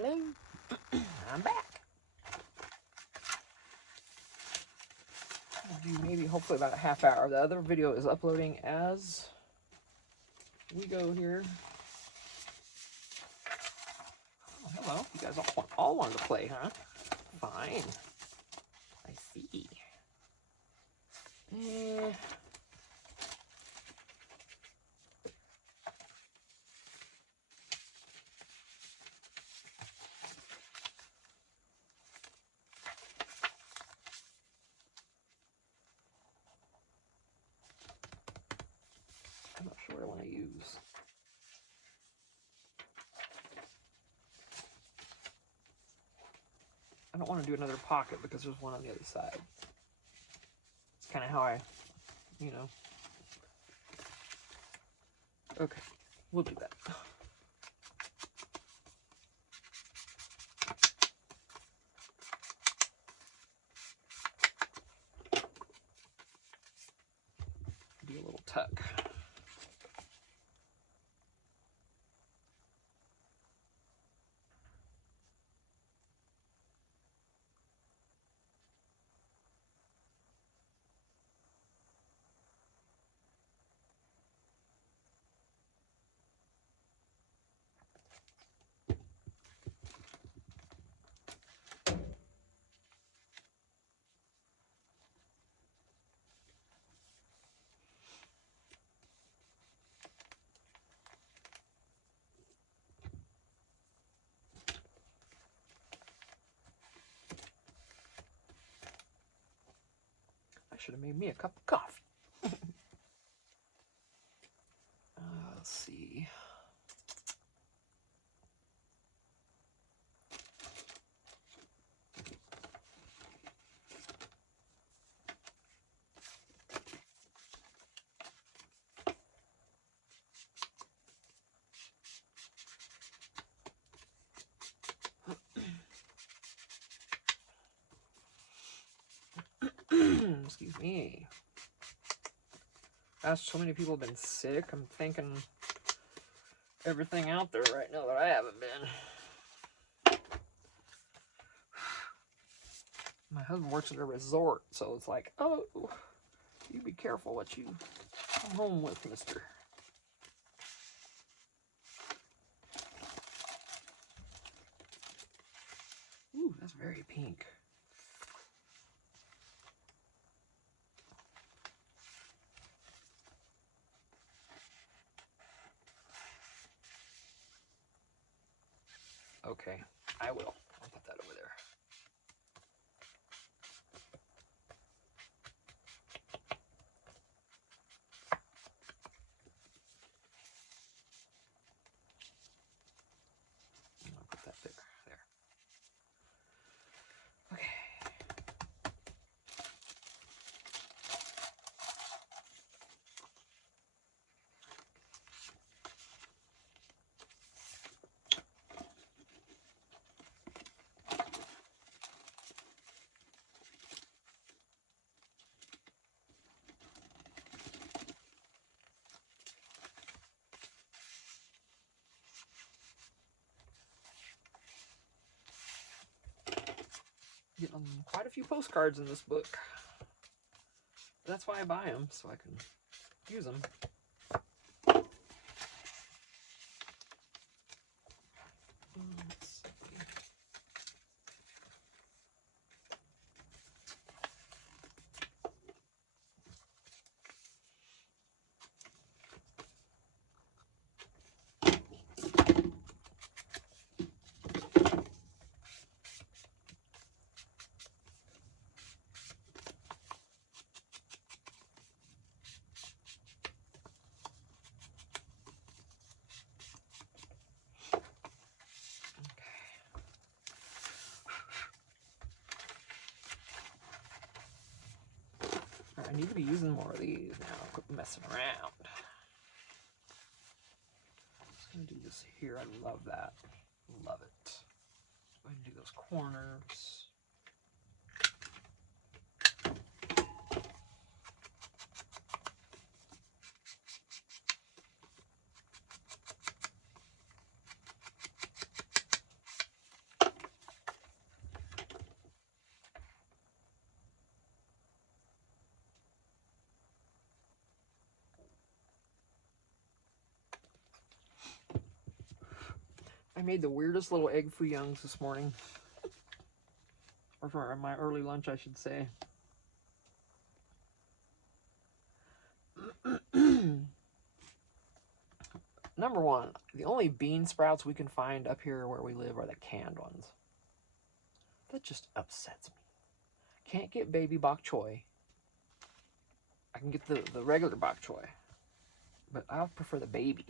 Hello, I'm back. I'll do maybe hopefully about a half hour. The other video is uploading as we go here. Oh, hello. You guys all wanted to play, huh? Fine. I see. I'm not sure what I want to use. I don't want to do another pocket because there's one on the other side. It's kind of how I, you know. Okay, we'll do that. Do a little tuck. Should have made me a cup of coffee. Let's see. Excuse me. Gosh, so many people have been sick. I'm thinking everything out there right now that I haven't been. My husband works at a resort, so it's like, oh, you be careful what you come home with, mister. Ooh, that's very pink. Okay, I will. I'll put that over there. I'll put that there. Okay. Getting quite a few postcards in this book. That's why I buy them, so I can use them. I need to be using more of these now. Quit messing around. I'm just going to do this here. I love that. Love it. Go ahead and do those corners. made the weirdest little egg foo youngs this morning. Or for my early lunch, I should say. Number one, the only bean sprouts we can find up here where we live are the canned ones. That just upsets me. Can't get baby bok choy. I can get the regular bok choy, but I prefer the baby.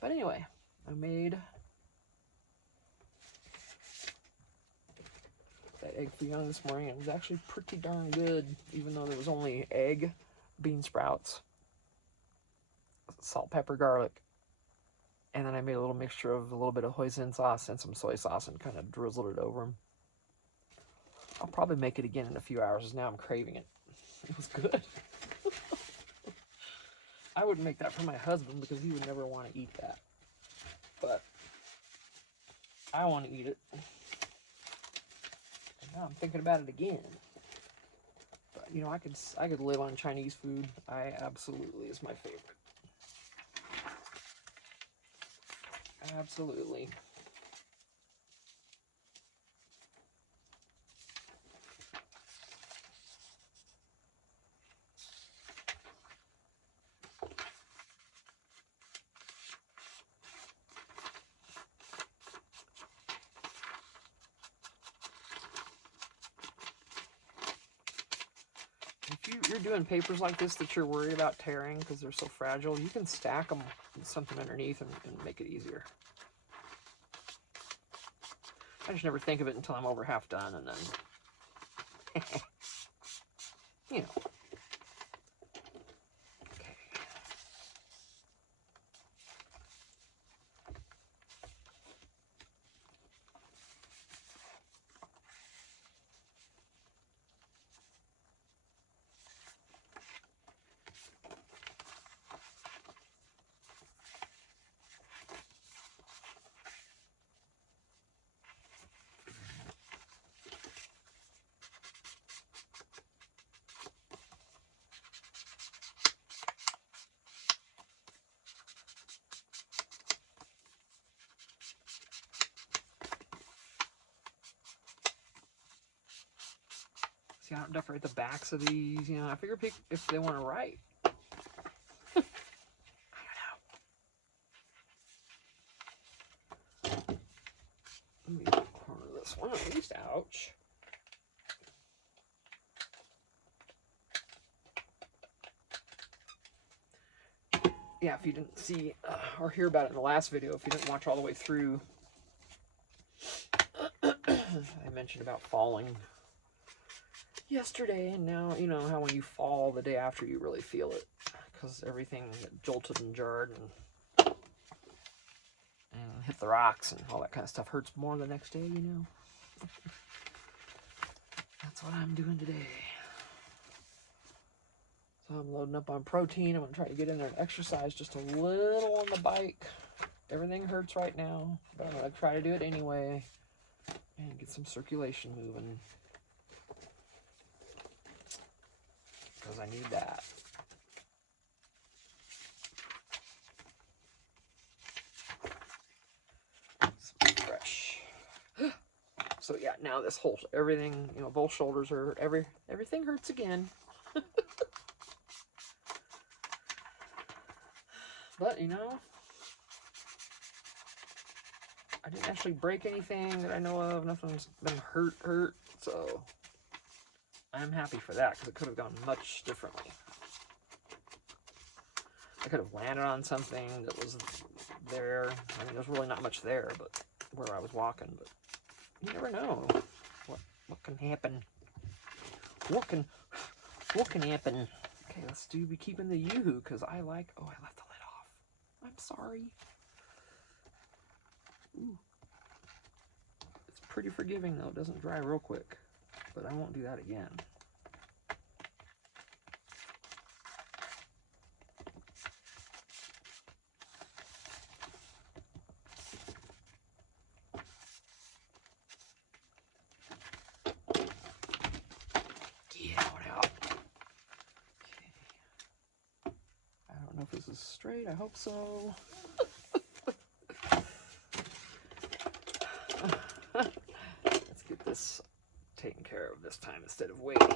But anyway, I made that egg foo young this morning. It was actually pretty darn good, even though there was only egg, bean sprouts, salt, pepper, garlic, and then I made a little mixture of a little bit of hoisin sauce and some soy sauce and kind of drizzled it over them. I'll probably make it again in a few hours, as now I'm craving it. It was good. I wouldn't make that for my husband because he would never want to eat that. But I want to eat it. And now I'm thinking about it again. But you know, I could live on Chinese food. I absolutely is my favorite. Absolutely. If you're doing papers like this that you're worried about tearing because they're so fragile, you can stack them with something underneath and make it easier. I just never think of it until I'm over half done, and then, you know. Okay. See, I don't decorate the backs of these. You know, I figure if they want to write. I don't know. Let me corner this one at least. Ouch. Yeah, if you didn't see or hear about it in the last video, if you didn't watch all the way through, I mentioned about falling yesterday, and now, you know, how when you fall the day after you really feel it, because everything jolted and jarred and hit the rocks and all that kind of stuff hurts more the next day, you know. That's what I'm doing today. So I'm loading up on protein. I'm going to try to get in there and exercise just a little on the bike. Everything hurts right now, but I'm going to try to do it anyway and get some circulation moving, because I need that. Some fresh. So yeah, now this whole, everything, you know, both shoulders hurt, everything hurts again. But, you know, I didn't actually break anything that I know of. Nothing's been hurt. So I'm happy for that, because it could have gone much differently. I could have landed on something that was there. I mean, there's really not much there, but where I was walking. But you never know what can happen. What can happen? Okay, let's be keeping the yoo-hoo, because I left the lid off. I'm sorry. Ooh. It's pretty forgiving though. It doesn't dry real quick, but I won't do that again. Get out. Okay. I don't know if this is straight? I hope so. Let's get this taken care of this time instead of waiting.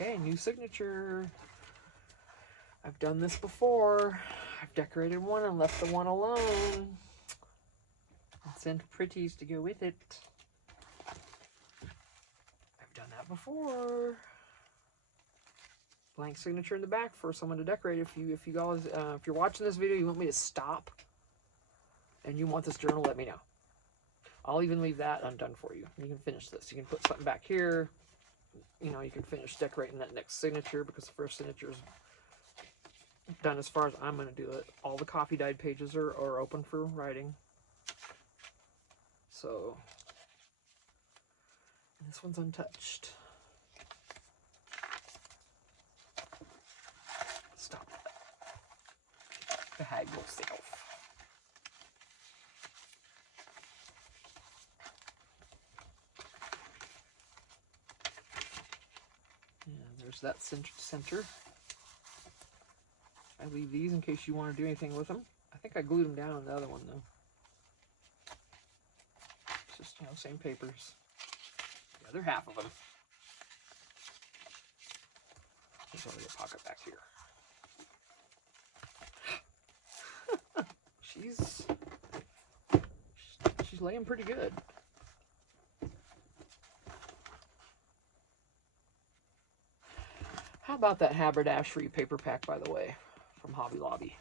Okay, new signature. I've done this before. I've decorated one and left the one alone. And sent pretties to go with it. I've done that before. Blank signature in the back for someone to decorate. If you guys, if you're watching this video, you want me to stop, and you want this journal, let me know. I'll even leave that undone for you. You can finish this. You can put something back here. You know, you can finish decorating that next signature because the first signature is done as far as I'm going to do it. All the coffee dyed pages are open for writing. So, and this one's untouched. Stop that. Behave yourself. Yeah, there's that center. I leave these in case you want to do anything with them. I think I glued them down on the other one though. It's just, you know, same papers. The other half of them. There's only a pocket back here. She's laying pretty good. How about that haberdashery paper pack, by the way, from Hobby Lobby?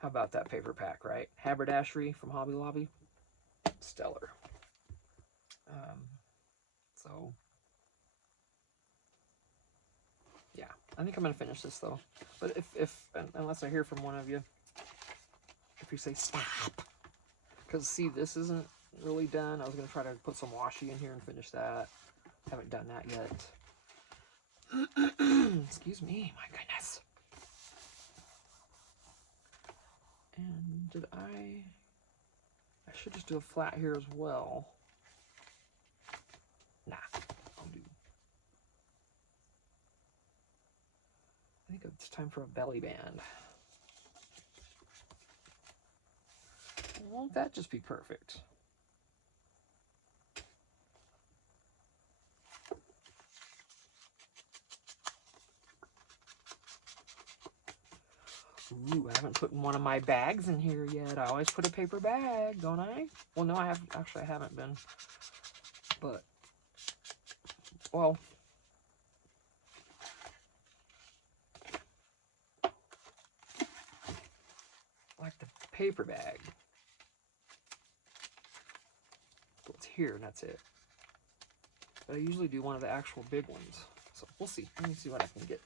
How about that paper pack, right? Haberdashery from Hobby Lobby. Stellar. So, yeah, I think I'm going to finish this, though. But unless I hear from one of you, if you say stop. Because, see, this isn't really done. I was going to try to put some washi in here and finish that. Haven't done that yet. Excuse me, my goodness. And did I should just do a flat here as well. Nah, I'll do. I think it's time for a belly band. Won't that just be perfect? Ooh, I haven't put one of my bags in here yet. I always put a paper bag, don't I? Well, no, I haven't been. But, well, like the paper bag. So it's here, and that's it. But I usually do one of the actual big ones. So we'll see. Let me see what I can get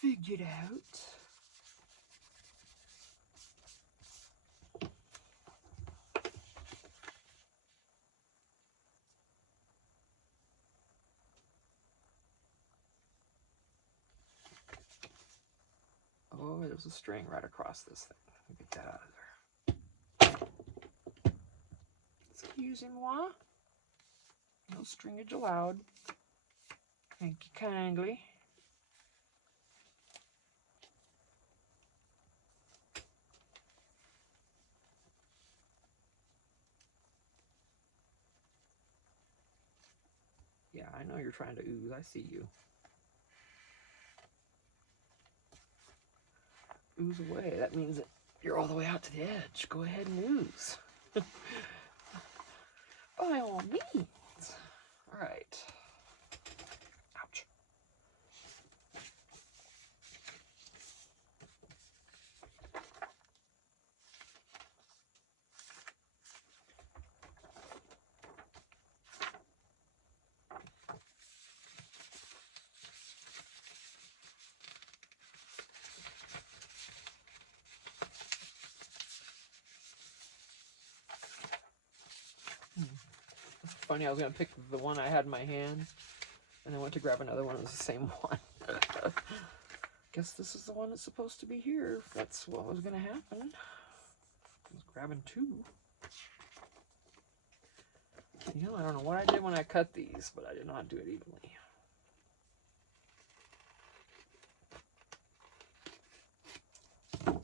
figured out. Oh, there's a string right across this thing. Let me get that out of there. Excusez-moi. No stringage allowed. Thank you kindly. Yeah, I know you're trying to ooze. I see you. Ooze away. That means that you're all the way out to the edge. Go ahead and ooze. By all means. All right. Ouch. It's funny, I was going to pick the one I had in my hand, And I went to grab another one, it was the same one. Guess this is the one that's supposed to be here. That's what was gonna happen. I was grabbing two. You know, I don't know what I did when I cut these, but I did not do it evenly. Okay,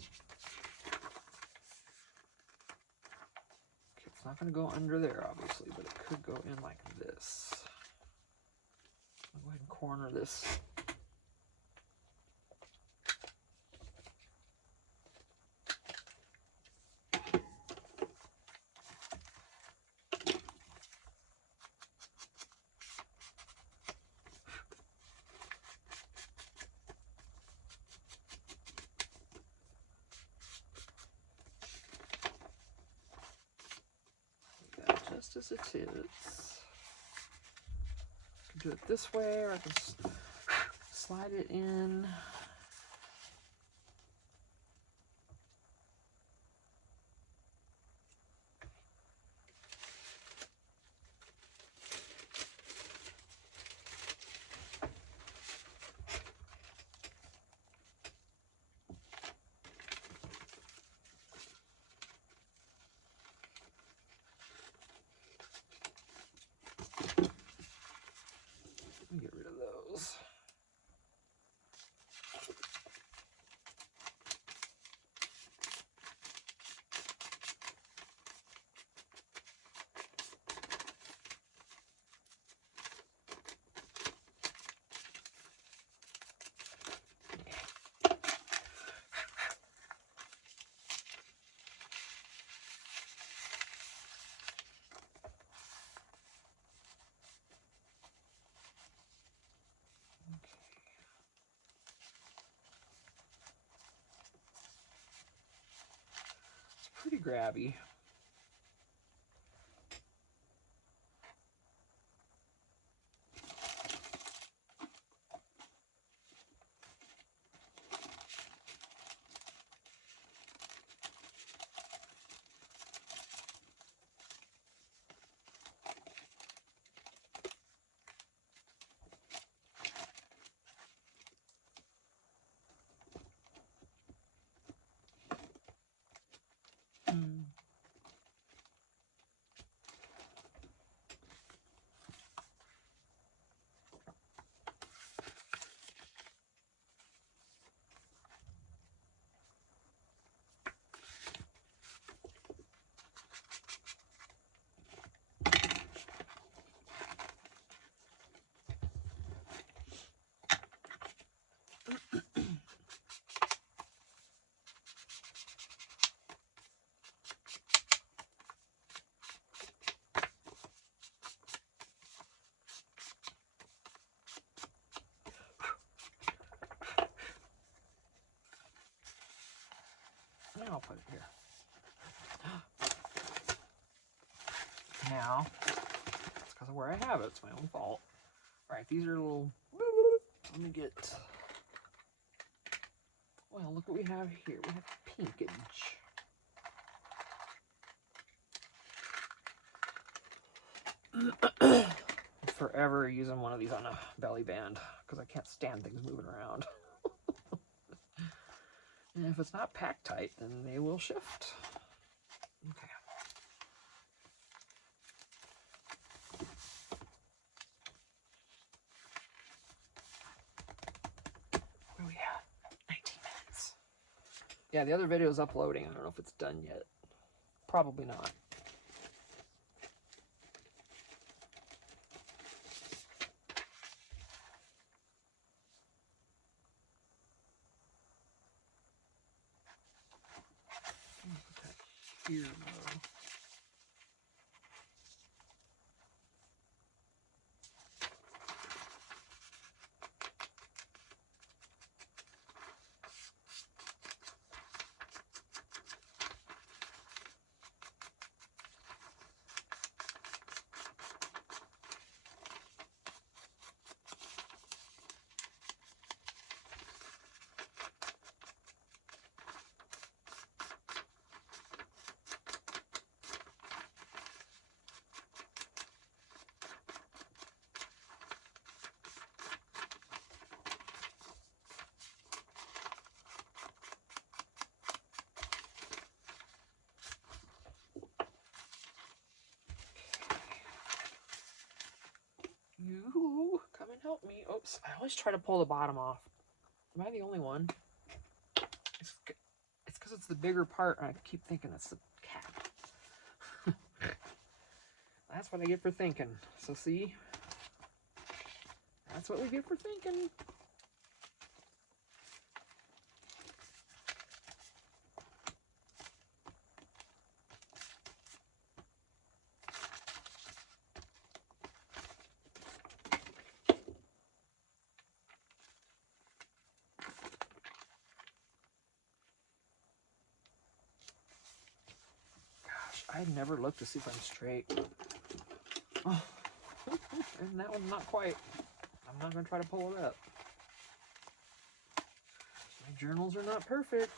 it's not gonna go under there, obviously, but it could go in like this. I'll go ahead and corner this. Just as it is. I can do it this way, or I can slide it in. Get rid of those. Pretty grabby. Now I'll put it here. Now, it's because of where I have it. It's my own fault. All right, these are a little. Let me get. Well, look what we have here. We have pinkage. Forever using one of these on a belly band because I can't stand things moving around. And if it's not packed tight, then they will shift. Okay. Where are we at? 19 minutes. Yeah, the other video is uploading. I don't know if it's done yet. Probably not. Put that here, though. Oops, I always try to pull the bottom off. Am I the only one? It's because it's the bigger part, and I keep thinking it's the cap. That's what I get for thinking. So see? That's what we get for thinking. I never looked to see if I'm straight. Oh, and that one's not quite. I'm not going to try to pull it up. My journals are not perfect.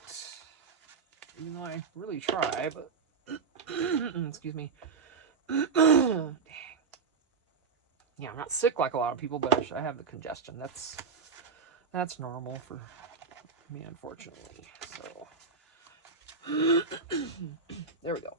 Even though I really try, but... excuse me. Dang. Yeah, I'm not sick like a lot of people, but I have the congestion. That's normal for me, unfortunately. So... there we go.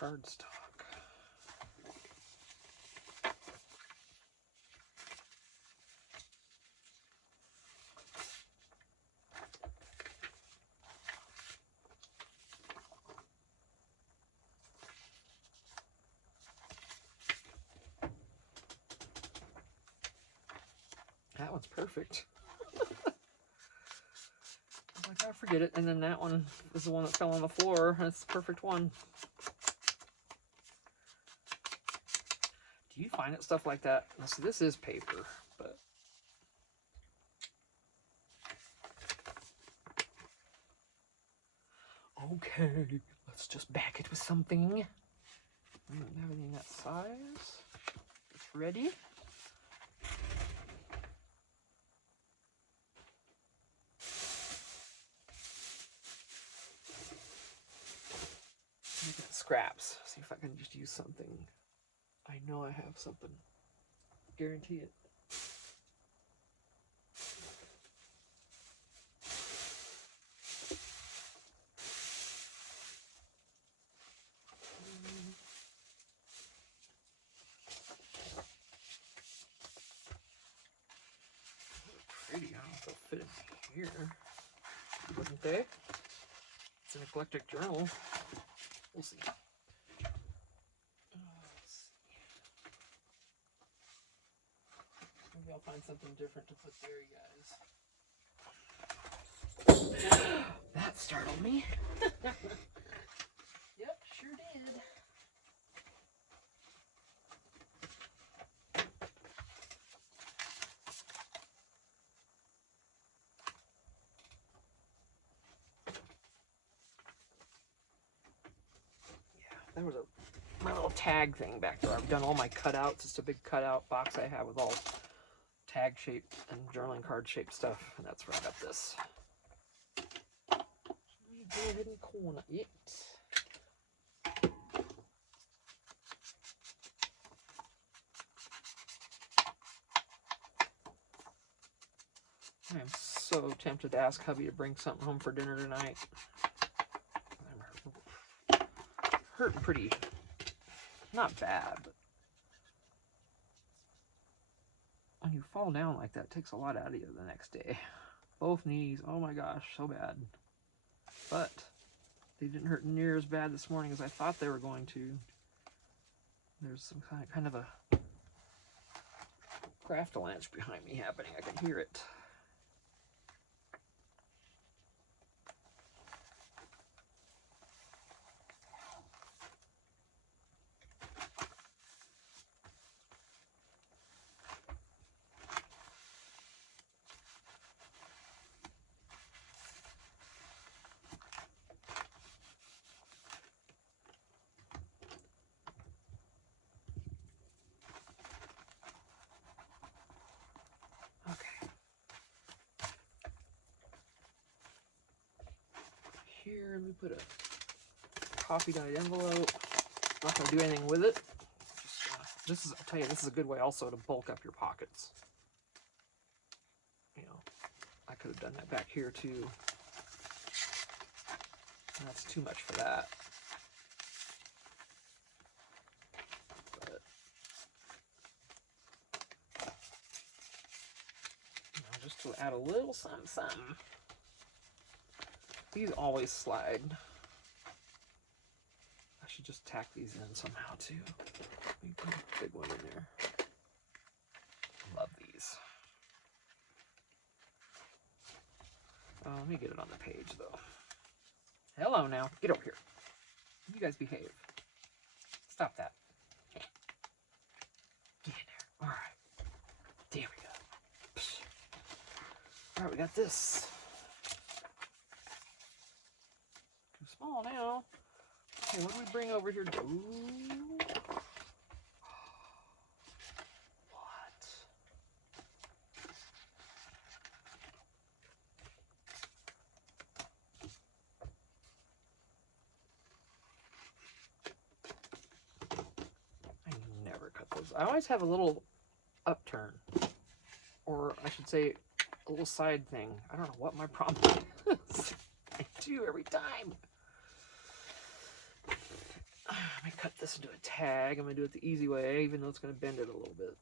Cardstock. That one's perfect. I was like, I forget it. And then that one is the one that fell on the floor. That's the perfect one. Do you find it stuff like that? Now, see, this is paper, but... Okay, let's just back it with something. I don't have anything that size. It's ready. Looking at scraps. See if I can just use something. I know I have something. Guarantee it. Pretty. I don't know if they'll fit in here. Wouldn't they? It's an eclectic journal. We'll see. Maybe I'll find something different to put there, you guys. That startled me. Yep, sure did. There was my little tag thing back there. I've done all my cutouts. It's a big cutout box I have with all tag shaped and journaling card shaped stuff, and that's where I got this. Go ahead and corner it. I am so tempted to ask hubby to bring something home for dinner tonight. I'm hurting pretty, not bad, but when you fall down like that, it takes a lot out of you the next day. Both knees, oh my gosh, so bad. But they didn't hurt near as bad this morning as I thought they were going to. There's some kind of a craft-a-lanch behind me happening. I can hear it. here. Let me put a coffee dyed envelope. I'm not going to do anything with it. Just, I'll tell you, this is a good way also to bulk up your pockets. You know, I could have done that back here too. That's too much for that. But, you know, just to add a little something, something. These always slide. I should just tack these in somehow too. Let me put a big one in there. Love these. Let me get it on the page though. Hello now. Get over here. You guys behave. Stop that. Get in there. Alright. There we go. Alright, we got this. Too small now. Okay, what do we bring over here? Ooh. What? I never cut those. I always have a little upturn. Or I should say a little side thing. I don't know what my problem is. I do every time. I'm going to cut this into a tag. I'm going to do it the easy way, even though it's going to bend it a little bit.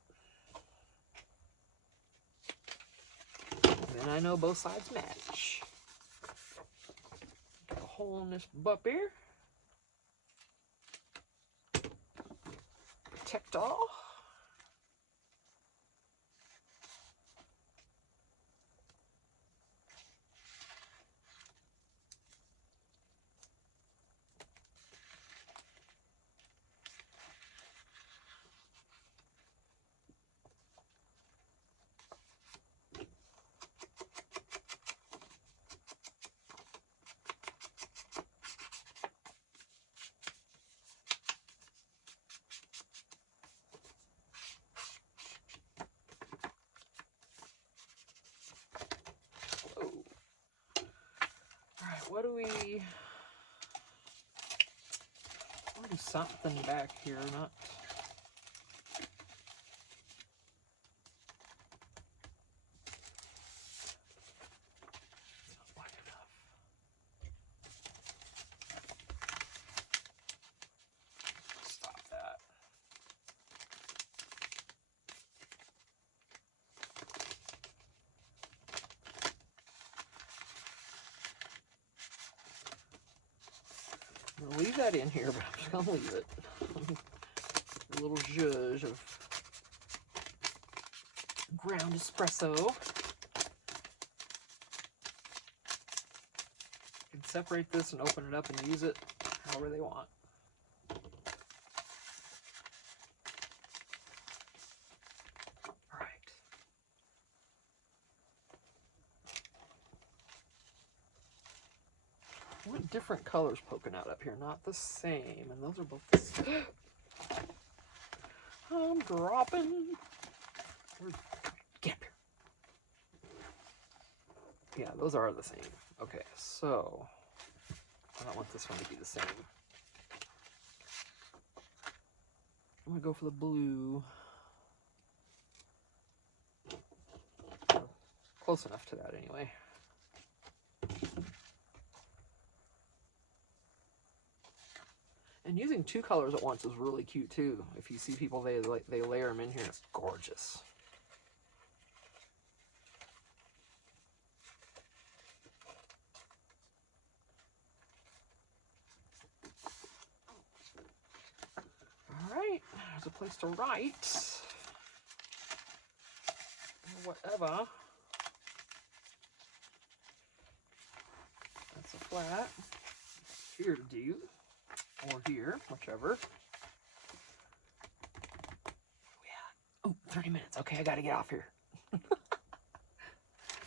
And then I know both sides match. Got a hole in this butt here. Protect all. What do we do something back here, not wide enough. Stop that. I'm gonna leave that in here, but I'm just gonna leave it. A little zhuzh of ground espresso. You can separate this and open it up and use it however they want. All right. I want different colors poking out up here, not the same. And those are both the same. I'm dropping. Get up here. Yeah, those are the same. Okay, so I don't want this one to be the same. I'm gonna go for the blue. Close enough to that anyway. And using two colors at once is really cute too. If you see people, they layer them in here. It's gorgeous. All right, there's a place to write. Or whatever. That's a flat. Here to do. Or here, whichever. Yeah. Oh, 30 minutes. Okay, I gotta get off here.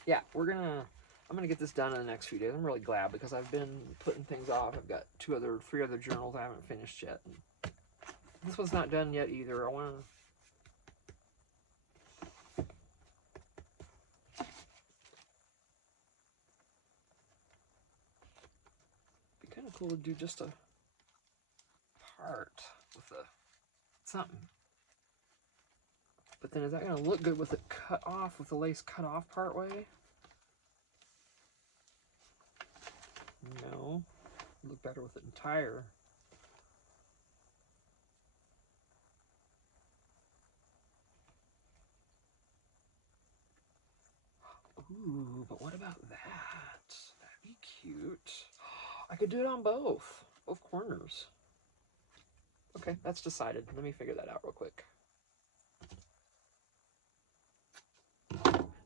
Yeah, I'm gonna get this done in the next few days. I'm really glad because I've been putting things off. I've got three other journals I haven't finished yet. And this one's not done yet either. I want to. cool to do just a part with something. But then is that going to look good with it cut off, with the lace cut off part way? No. Look better with it entire. Ooh, but what about that? That'd be cute. I could do it on both corners. Okay, that's decided. Let me figure that out real quick.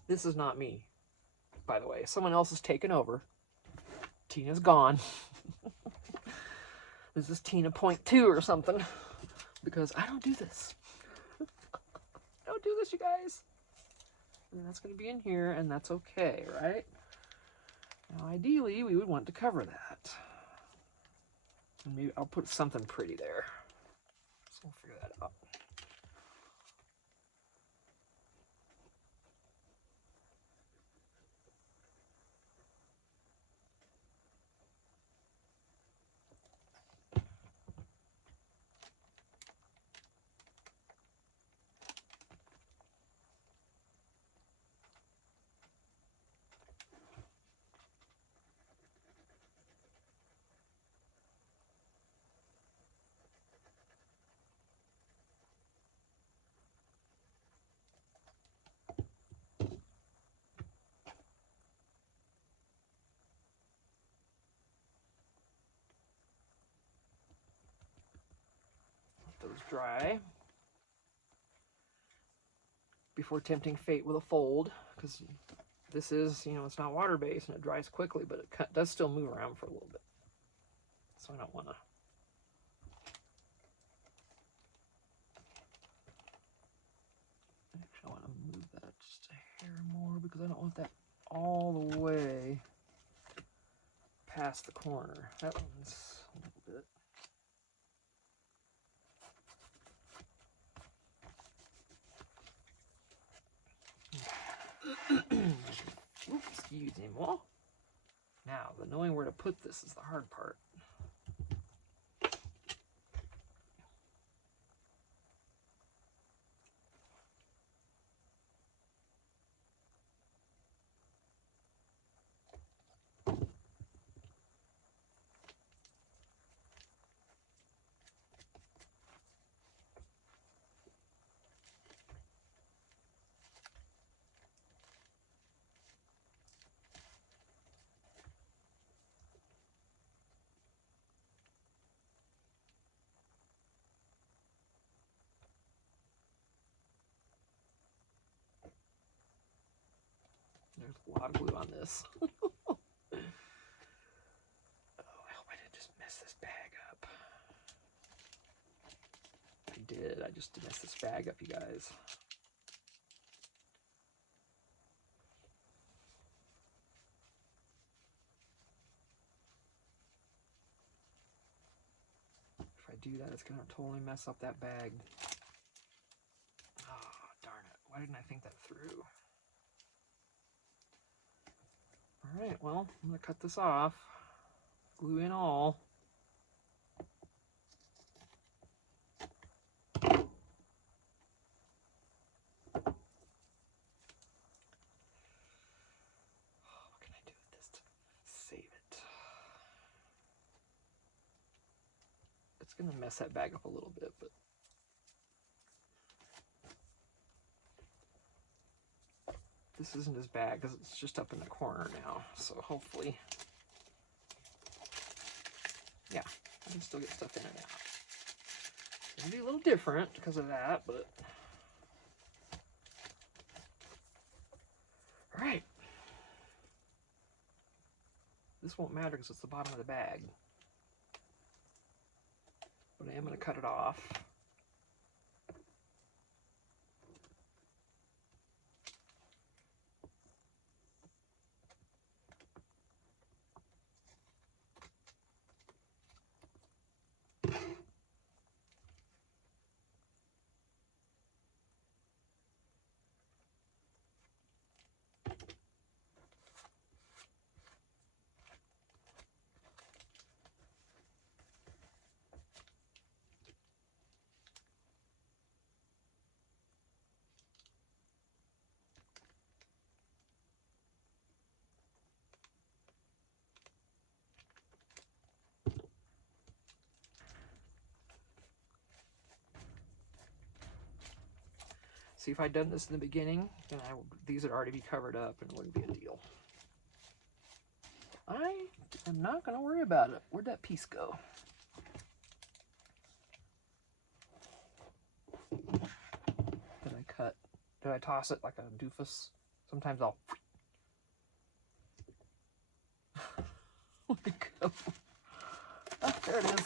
This is not me, by the way. Someone else has taken over. Tina's gone. This is Tina .2 or something. Because I don't do this. I don't do this, you guys. And that's going to be in here, and that's okay, right? Now, ideally, we would want to cover that. And maybe I'll put something pretty there. So we'll figure that out. Let those dry before tempting fate with a fold, because this is, you know, it's not water-based and it dries quickly, but it does still move around for a little bit. So I don't want to. Actually, I want to move that just a hair more because I don't want that all the way past the corner. That one's a little bit. Oops, excuse me. Now, the knowing where to put this is the hard part. There's a lot of glue on this. Oh, I hope I didn't just mess this bag up. I did. I just messed this bag up, you guys. If I do that, it's going to totally mess up that bag. Oh, darn it. Why didn't I think that through? Alright, well, I'm going to cut this off. Glue in all. What can I do with this to save it? It's going to mess that bag up a little bit, but this isn't as bad because it's just up in the corner now. So hopefully, yeah, I can still get stuff in and out. It's going to be a little different because of that, but all right. This won't matter because it's the bottom of the bag. But I am going to cut it off. See, if I'd done this in the beginning, then these would already be covered up and it wouldn't be a deal. I am not going to worry about it. Where'd that piece go? Did I cut? Did I toss it like a doofus? Sometimes I'll... Where'd it go? Oh, there it is.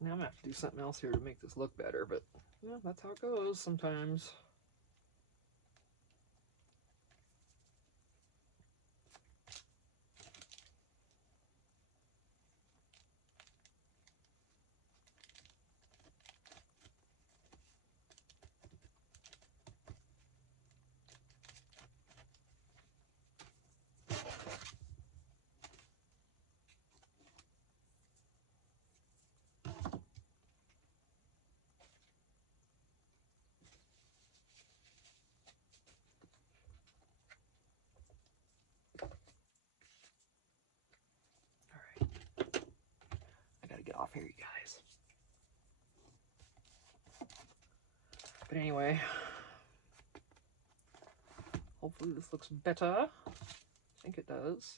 Now I'm going to have to do something else here to make this look better, but yeah, that's how it goes sometimes. Get off here, you guys. But anyway, hopefully this looks better. I think it does.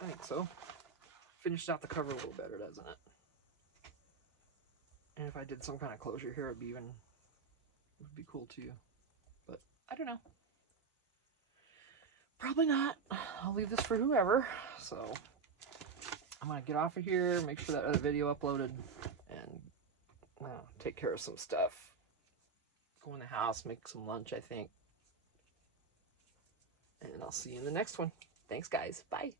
I think so. Finished out the cover a little better, doesn't it? And if I did some kind of closure here, it would be cool too. But I don't know. Probably not. I'll leave this for whoever. So I'm gonna get off of here, make sure that other video uploaded, and take care of some stuff. Go in the house, make some lunch, I think. And I'll see you in the next one. Thanks, guys. Bye.